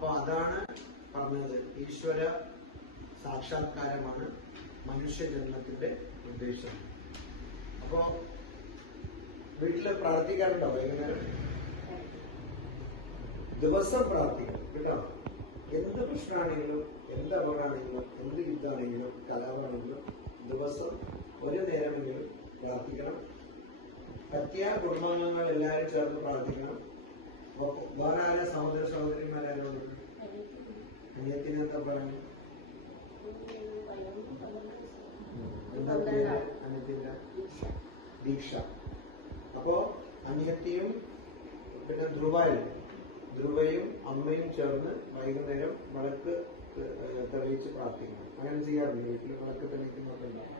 അപ്പൊ അതാണ് പറഞ്ഞത്, ഈശ്വര സാക്ഷാത്കാരമാണ് മനുഷ്യജന്മത്തിന്റെ ഉദ്ദേശം. അപ്പോ വീട്ടില് പ്രാർത്ഥിക്കാറുണ്ടോ വൈകുന്നേരം? ദിവസം പ്രാർത്ഥിക്കണം കേട്ടോ. എന്ത് പ്രശ്നമാണെങ്കിലും, എന്ത് അപകടമാണെങ്കിലും, എന്ത് യുദ്ധമാണെങ്കിലും, കലാപമാണെങ്കിലും ദിവസം ഒരു നേരമെങ്കിലും പ്രാർത്ഥിക്കണം. പറ്റിയ കുടുംബാംഗങ്ങൾ എല്ലാവരും ചേർന്ന് പ്രാർത്ഥിക്കണം. വേറെ ആരെ സഹോദര സഹോദരിമാരും അനിയത്തിനെന്താ പറയുന്നത്? എന്താ പേര് അനിയത്തിന്റെ? ദീക്ഷ. അപ്പോ അനിയത്തിയും പിന്നെ ധ്രുവയും അമ്മയും ചേർന്ന് വൈകുന്നേരം വിളക്ക് തെളിയിച്ച് പ്രാർത്ഥിക്കണം. അങ്ങനെ ചെയ്യാറുണ്ട് വീട്ടിൽ? വിളക്ക് തെളിയിക്കുന്നൊക്കെ ഉണ്ടാവും.